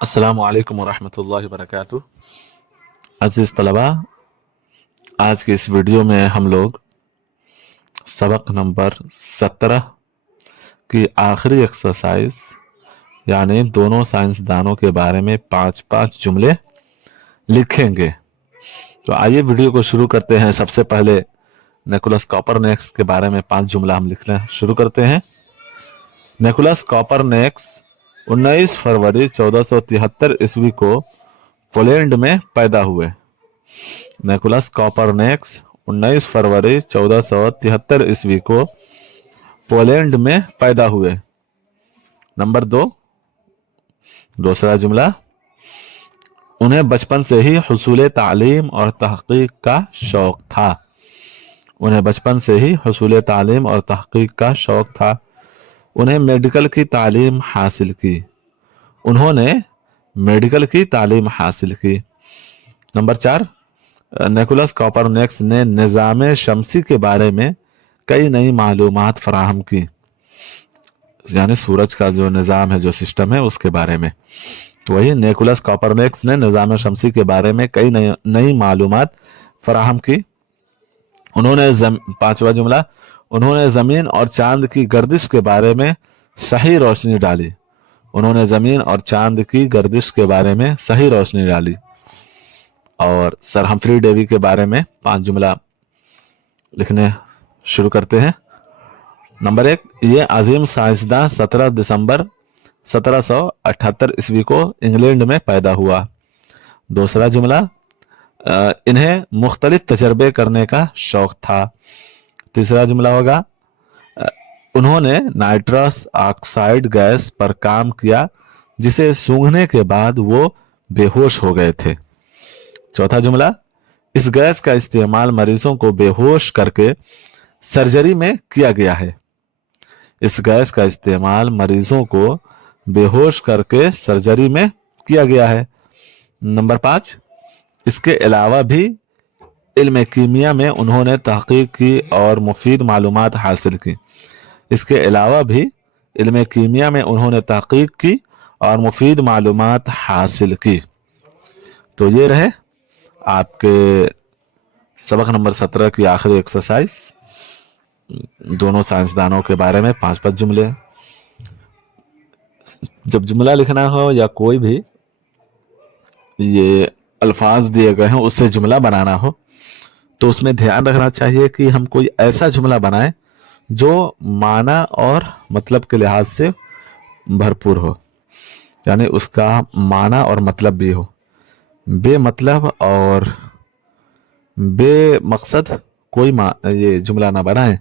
अस्सलामु अलैकुम वरहमतुल्लाहि वबरकातुह। अज़ीज़ तलबा, आज के इस वीडियो में हम लोग सबक नंबर 17 की आखिरी एक्सरसाइज यानी दोनों साइंसदानों के बारे में 5-5 जुमले लिखेंगे। तो आइए वीडियो को शुरू करते हैं। सबसे पहले निकोलस कॉपरनिकस के बारे में 5 जुमला हम लिखना शुरू करते हैं। निकोलस कॉपरनिकस 19 फरवरी 1473 ईस्वी को पोलैंड में पैदा हुए। निकोलस कॉपरनिकस 19 फरवरी 1473 ईस्वी को पोलैंड में पैदा हुए। नंबर 2, दूसरा जुमला, उन्हें बचपन से ही हुसूल तालीम और तहकीक का शौक था। उन्हें बचपन से ही हुसूल तालीम और तहकीक का शौक था। उन्हें मेडिकल की तालीम हासिल की। उन्होंने मेडिकल की तालीम हासिल की। नंबर 4, निकोलस कॉपरनिकस ने निज़ाम शमसी के बारे में कई नई मालूमात फराहम की, यानी सूरज का जो निज़ाम है, जो सिस्टम है, उसके बारे में। तो वही निकोलस कॉपरनिकस ने निज़ाम शमसी के बारे में कई नई मालूमात फराहम की। उन्होंने 5वां जुमला, उन्होंने ज़मीन और चांद की गर्दिश के बारे में सही रोशनी डाली। उन्होंने ज़मीन और चांद की गर्दिश के बारे में सही रोशनी डाली। और सर हम्फ्री डेवी के बारे में 5 जुमला लिखने शुरू करते हैं। नंबर 1, ये अजीम साइंसदान 17 दिसंबर 1778 ईस्वी को इंग्लैंड में पैदा हुआ। दूसरा जुमला, इन्हें मुख्तलिफ तजर्बे करने का शौक था। तीसरा जुमला होगा, उन्होंने नाइट्रस ऑक्साइड गैस पर काम किया जिसे सूंघने के बाद वो बेहोश हो गए थे। चौथा जुमला, इस गैस का इस्तेमाल मरीजों को बेहोश करके सर्जरी में किया गया है। इस गैस का इस्तेमाल मरीजों को बेहोश करके सर्जरी में किया गया है। नंबर 5, इसके अलावा भी इल्म कीमिया में उन्होंने तहकीक की और मुफीद मालूमात हासिल की। इसके अलावा भी इल्म कीमिया में उन्होंने तहकीक की और मुफीद मालूमात हासिल की। तो ये रहे आपके सबक नंबर 17 की आखिरी एक्सरसाइज, दोनों साइंसदानों के बारे में 5-5 जुमले। जब जुमला लिखना हो या कोई भी ये अल्फाज दिए गए हैं उससे जुमला बनाना हो, तो उसमें ध्यान रखना चाहिए कि हम कोई ऐसा जुमला बनाएं जो माना और मतलब के लिहाज से भरपूर हो, यानी उसका माना और मतलब भी हो। बेमतलब और बेमकसद कोई ये जुमला ना बनाएं।